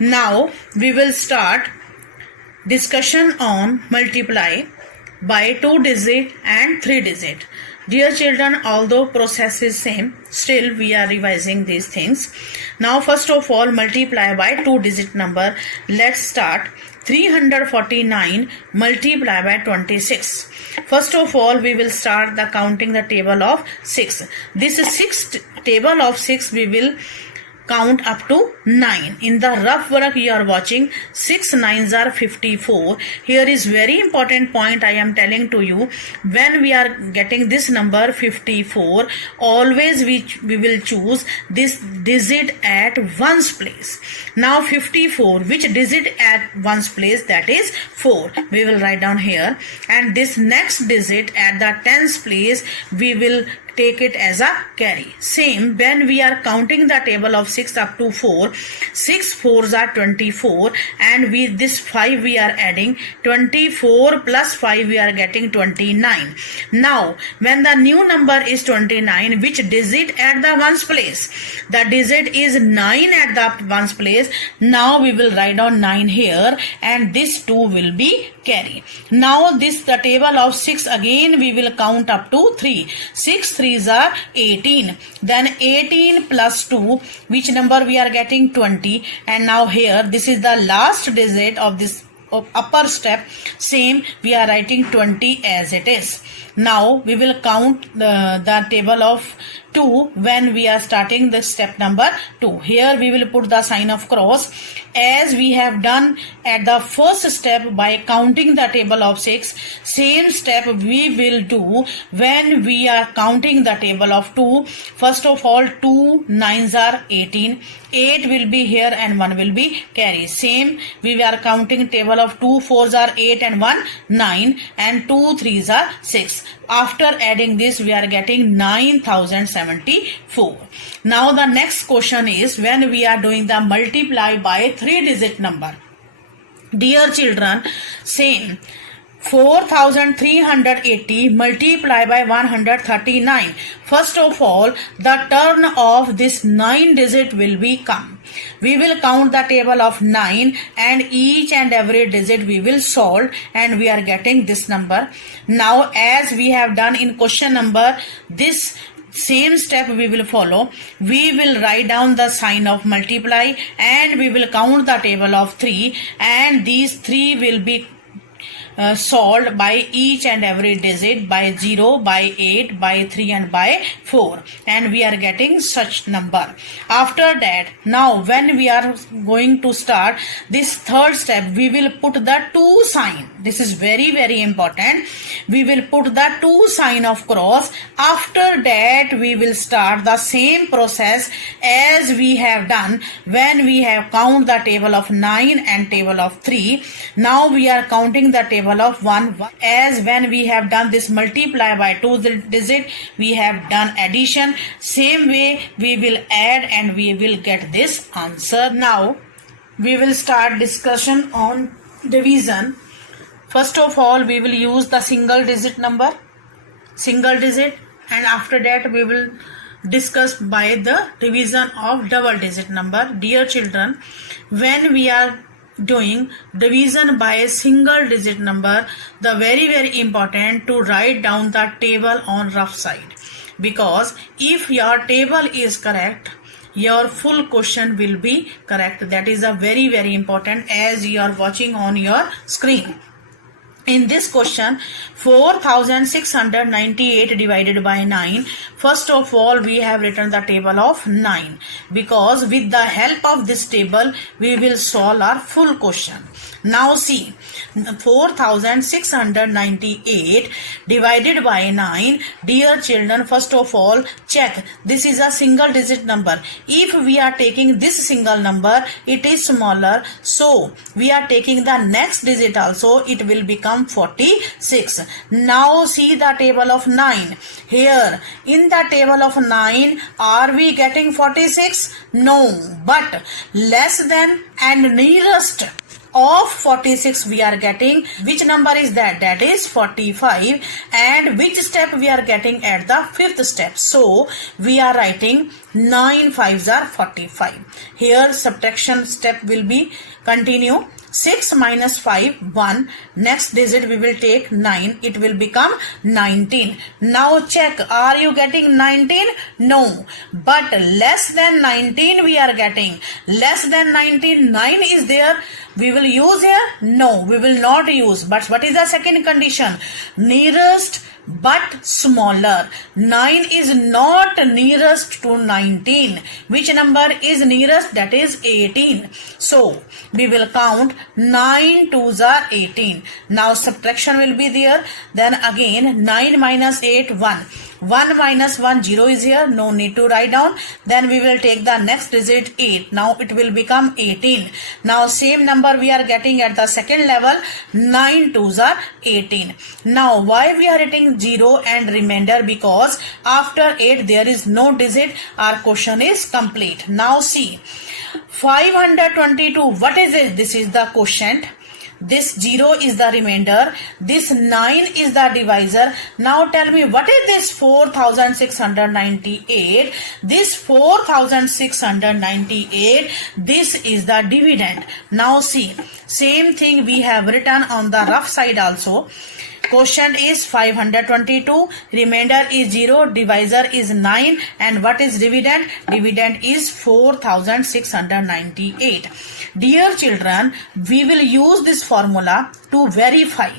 Now we will start discussion on multiply by 2 digit and 3 digit. Dear children, although process is same, still we are revising these things. Now first of all, multiply by 2 digit number. Let's start. 349 multiply by 26. First of all, we will start the counting the table of 6. This is 6 table of 6 we will count up to 9. In the rough work you are watching, 6 9s are 54. Here is very important point I am telling to you. When we are getting this number 54, always we will choose this digit at ones place. Now 54, which digit at ones place? That is 4. We will write down here. And this next digit at the tens place, we will take it as a carry. Same when we are counting the table of 6 up to 4, 6 4s are 24, and with this 5 we are adding 24 plus 5 we are getting 29. Now when the new number is 29, which digit at the ones place? The digit is 9 at the ones place. Now we will write down 9 here, and this 2 will be carry. Now this the table of 6, again we will count up to 3. 6 3s are 18. Then 18 plus 2, which number we are getting? 20. And now here this is the last digit of this upper step. Same, we are writing 20 as it is. Now we will count the table of 2 when we are starting the step number 2. Here we will put the sign of cross, as we have done at the first step by counting the table of 6. Same step we will do when we are counting the table of 2. First of all, 2 9s are 18. 8 will be here and 1 will be carry. Same, we are counting table of 2 4s are 8 and 1 9, and 2 3s are 6. After adding this, we are getting 9074. Now the next question is when we are doing the multiply by 3 digit number. Dear children, same. 4380 multiply by 139. First of all, the turn of this 9 digit will be come. We will count the table of 9, and each and every digit we will solve, and we are getting this number. Now as we have done in question number, this same step we will follow. We will write down the sign of multiply, and we will count the table of 3, and these 3 will be solved by each and every digit by 0, by 8, by 3 and by 4, and we are getting such number. After that, now when we are going to start this third step, we will put the 2 sign. This is very important. We will put the 2 sign of cross. After that, we will start the same process as we have done when we have count the table of 9 and table of 3. Now we are counting the table of 1, as when we have done this multiply by 2 digit, we have done addition. Same way we will add and we will get this answer. Now we will start discussion on division. First of all, we will use the single digit number, and after that we will discuss by the division of double digit number. Dear children, when we are doing division by a single digit number, the very important to write down the table on rough side, because if your table is correct, your full question will be correct. That is a very important, as you are watching on your screen. In this question, 4698 divided by 9. First of all, we have written the table of 9, because with the help of this table, we will solve our full question. Now see, 4698 divided by 9. Dear children, first of all, check. This is a single digit number. If we are taking this single number, it is smaller. So we are taking the next digit also, it will become 46. Now see the table of 9. Here in the table of 9, are we getting 46? No, but less than and nearest of 46 we are getting. Which number is that? That is 45. And which step we are getting at the fifth step? So we are writing 9 5s are 45. Here subtraction step will be continue. 6 minus 5 1. Next digit we will take 9. It will become 19. Now check, are you getting 19? No, but less than 19 we are getting. Less than 19, 9 is there. We will use here? No, we will not use. But what is the second condition? Nearest but smaller. 9 is not nearest to 19. Which number is nearest? That is 18. So we will count 9 2s are 18. Now subtraction will be there. Then again 9 minus 8 1. 1 minus 1 0 is here. No need to write down. Then we will take the next digit 8. Now it will become 18. Now same number we are getting at the second level. 9 2s are 18. Now why we are writing 0 and remainder? Because after 8 there is no digit. Our question is complete. Now see, 522. What is it? This is the quotient. This 0 is the remainder. This 9 is the divisor. Now tell me, what is this 4698? This 4698, this is the dividend. Now see, same thing we have written on the rough side also. Quotient is 522, remainder is 0, divisor is 9, and what is dividend? Dividend is 4698. Dear children, we will use this formula to verify,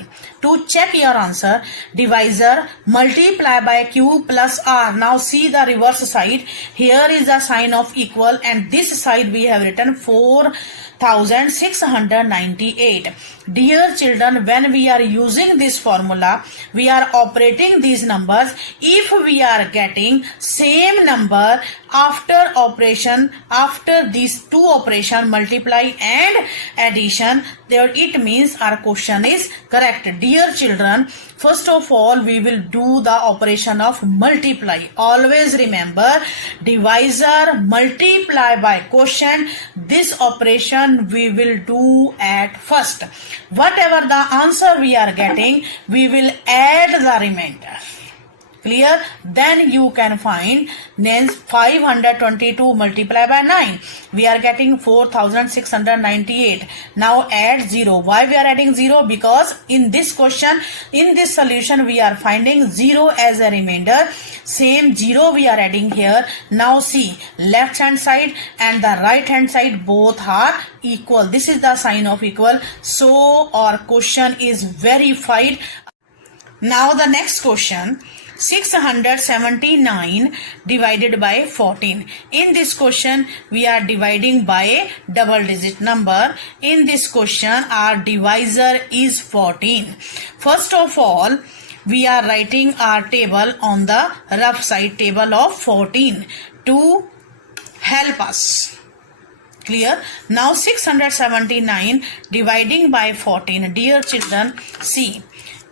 to check your answer. Divisor multiply by q plus r. Now see the reverse side. Here is the sign of equal, and this side we have written 4698. Dear children, when we are using this formula, we are operating these numbers. If we are getting same number after operation, after these two operation, multiply and addition, there it means our question is correct. Dear children, first of all we will do the operation of multiply. Always remember, divisor multiply by quotient. This operation we will do at first. Whatever the answer we are getting, we will add the remainder. Clear? Then you can find, then 522 multiplied by 9. We are getting 4698. Now add 0. Why we are adding 0? Because in this question, in this solution, we are finding 0 as a remainder. Same 0 we are adding here. Now see, left hand side and the right hand side both are equal. This is the sign of equal. So our question is verified. Now the next question. 679 divided by 14. In this question, we are dividing by a double digit number. In this question, our divisor is 14. First of all, we are writing our table on the rough side, table of 14 to help us. Clear? Now 679 dividing by 14. Dear children, see,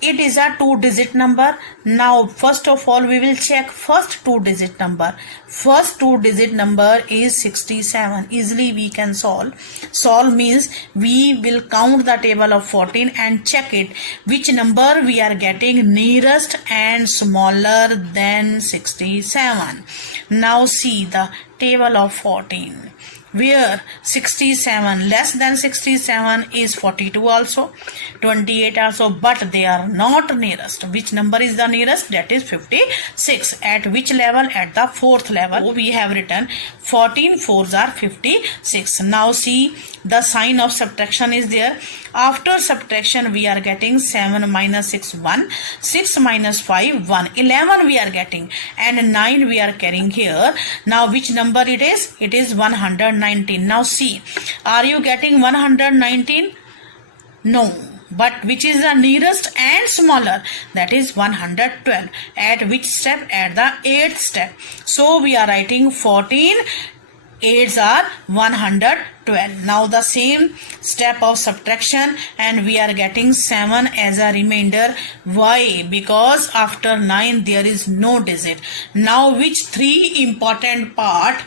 it is a 2-digit number. Now first of all we will check first 2-digit number. First 2-digit number is 67. Easily we can solve. Solve means we will count the table of 14 and check it. Which number we are getting nearest and smaller than 67. Now see the table of 14. Where 67 less than 67 is 42 also, 28 also, but they are not nearest. Which number is the nearest? That is 56. At which level? At the fourth level. So we have written 14 4s are 56. Now see, the sign of subtraction is there. After subtraction we are getting 7 minus 6 1, 6 minus 5 1, 11 we are getting, and 9 we are carrying here. Now which number it is? It is 119. Now see, are you getting 119? No. But which is the nearest and smaller? That is 112. At which step? At the 8th step. So we are writing 14 8s are 112. Now the same step of subtraction, and we are getting 7 as a remainder. Why? Because after 9 there is no digit. Now which three important part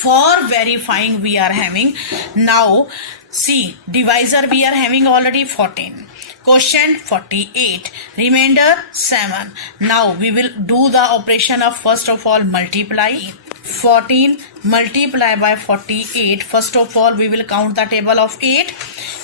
For verifying we are having now, see, divisor we are having already 14, quotient 48, remainder 7. Now we will do the operation of first of all multiply. 14 multiply by 48. First of all we will count the table of 8.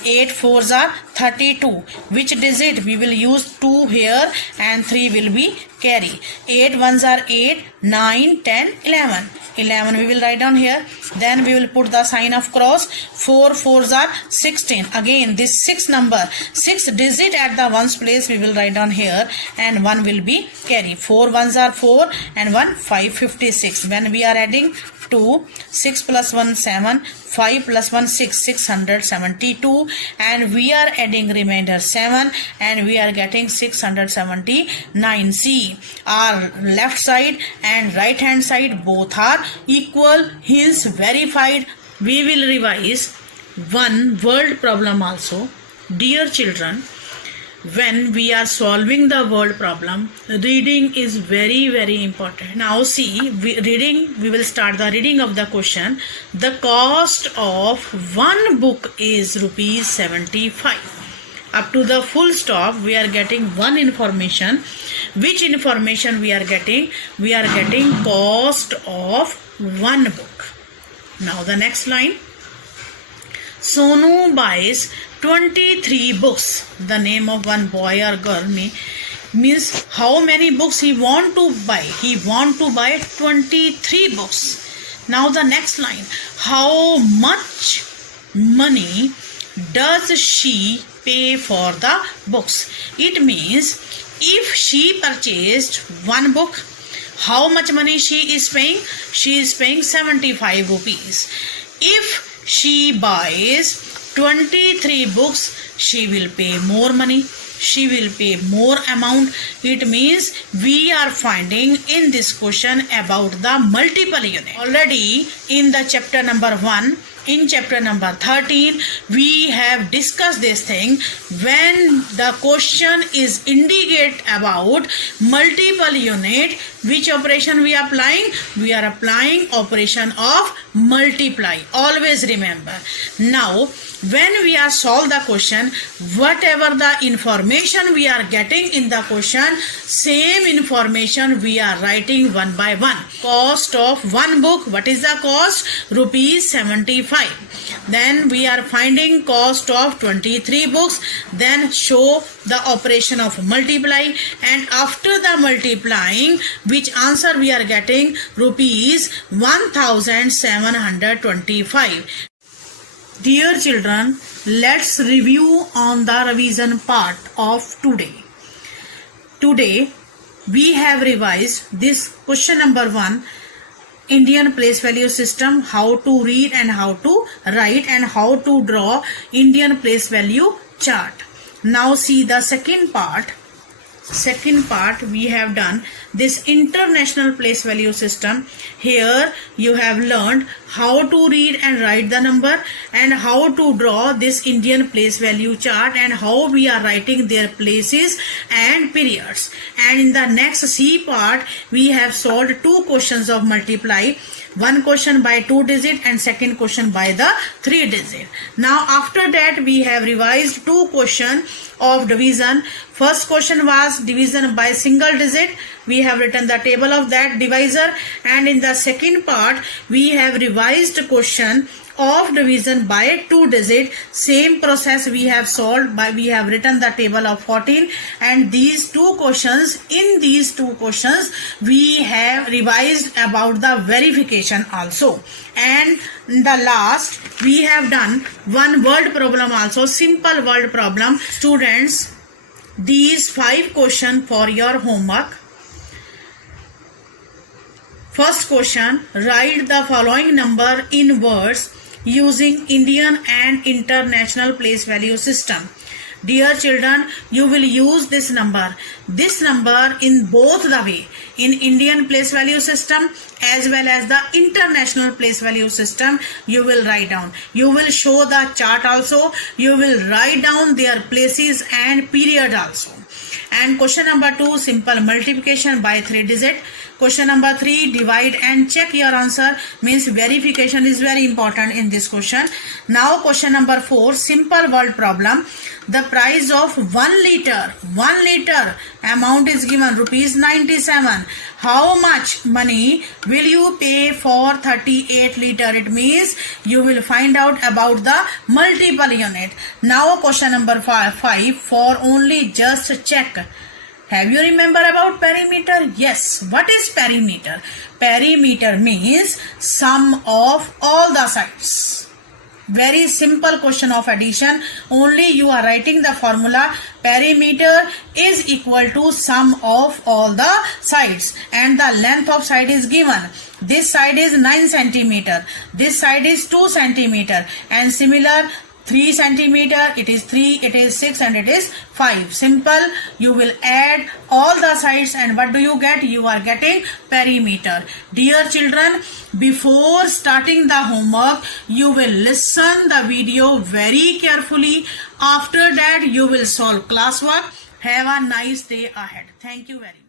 8 4s are 32. Which digit? We will use 2 here and 3 will be carry. 8 1s are 8, 9, 10, 11. 11 we will write down here. Then we will put the sign of cross. 4 4s are 16. Again this 6 number, 6 digit at the ones place we will write down here, and 1 will be carry. 4 1s are 4 and 1 5, 56. When we are adding 2, 6 plus 1 7, 5 plus 1 6, 672, and we are adding remainder 7 and we are getting 679. See, our left side and right hand side both are equal, hence verified. We will revise one word problem also. Dear children, when we are solving the word problem, reading is very important. Now see, we will start the reading of the question. The cost of one book is rupees 75. Up to the full stop we are getting one information. Which information we are getting? We are getting cost of one book. Now the next line. Sonu buys 23 books. The name of one boy or girl means how many books he want to buy. He want to buy 23 books. Now the next line. How much money does she pay for the books? It means if she purchased one book, how much money she is paying? She is paying 75 rupees. If she buys 23 books, she will pay more money. She will pay more amount. It means we are finding in this question about the multiple unit. Already in the chapter number 1, in chapter number 13, we have discussed this thing. When the question is indicate about multiple unit, which operation we are applying? We are applying operation of multiply. Always remember. Now, when we are solve the question, whatever the information we are getting in the question, same information we are writing one by one. Cost of one book, what is the cost? Rupees 75. Then we are finding cost of 23 books. Then show the operation of multiply, and after the multiplying, which answer we are getting? Rupees 1725. Dear children, let's review on the revision part of today. Today we have revised this question number 1, Indian place value system, how to read and how to write and how to draw Indian place value chart. Now see the second part. We have done this international place value system. Here you have learned how to read and write the number and how to draw this Indian place value chart and how we are writing their places and periods. And in the next C part, we have solved 2 questions of multiply. One question by 2 digit and second question by the 3 digit. Now after that we have revised 2 questions of division. First question was division by single digit. We have written the table of that divisor, and in the second part we have revised question of division by 2 digit. Same process we have solved by, we have written the table of 14, and these 2 questions, in these 2 questions we have revised about the verification also. And in the last we have done one word problem also, simple word problem. Students, these 5 questions for your homework. First question, write the following number in words using Indian and international place value system. Dear children, you will use this number in both the way, in Indian place value system as well as the international place value system. You will write down. You will show the chart also. You will write down their places and period also. And question number 2, simple multiplication by 3 digit. Question number 3, divide and check your answer, means verification is very important in this question. Now question number 4, simple word problem. The price of 1 liter amount is given rupees 97. How much money will you pay for 38 liter? It means you will find out about the multiple unit. Now question number 5, for only just check. Have you remember about perimeter? Yes. What is perimeter? Perimeter means sum of all the sides. Very simple question of addition. Only you are writing the formula. Perimeter is equal to sum of all the sides, and the length of side is given. This side is 9 centimeter. This side is 2 centimeter, and similar 3 centimeter, it is 3, it is 6, and it is 5. Simple. You will add all the sides, and what do you get? You are getting perimeter. Dear children, before starting the homework, you will listen the video very carefully. After that, you will solve classwork. Have a nice day ahead. Thank you very much.